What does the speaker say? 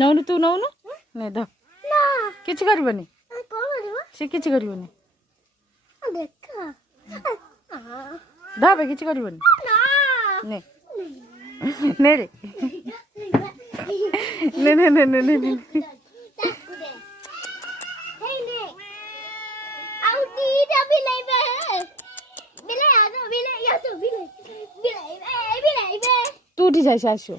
ନଉନୁ ତୁ ନଉନୁ ନେ ଧ କିଛି କରିବନି ସେ କିଛି କରିବନି ଧବେ କିଛି କରିବନି ନେ ନେ ରେ ନେ ନେ ନେ ନେ ନେ तू उठी जाए आसो